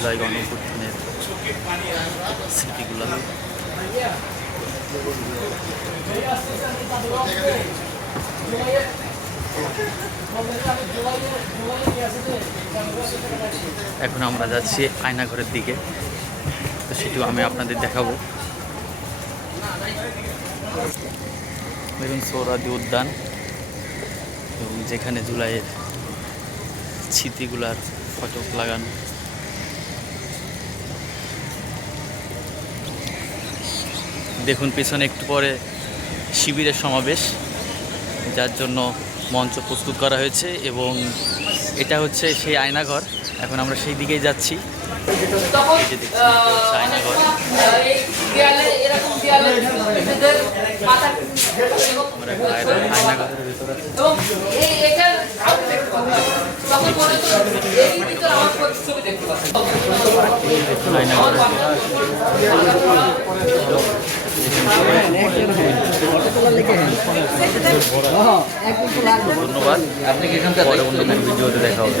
জুলাই গণঅভ্যুত্থানের স্মৃতিগুলো। এখন আমরা যাচ্ছি আয়নাঘরের দিকে, তো সেটিও আমি আপনাদের দেখাবো। দেখুন সোহরাওয়ার্দী উদ্যান, এবং যেখানে জুলাইয়ের স্মৃতিগুলার ফটক লাগানো। দেখুন পিছনে একটু পরে শিবিরের সমাবেশ, যার জন্য মঞ্চ প্রস্তুত করা হয়েছে, এবং এটা হচ্ছে সেই আয়নাঘর। এখন আমরা সেই দিকেই যাচ্ছি। আয়নাঘর আয়নাঘরের ভিতরে ধন্যবাদ। আপনি কি এখানকার ভিডিওতে দেখা হবে।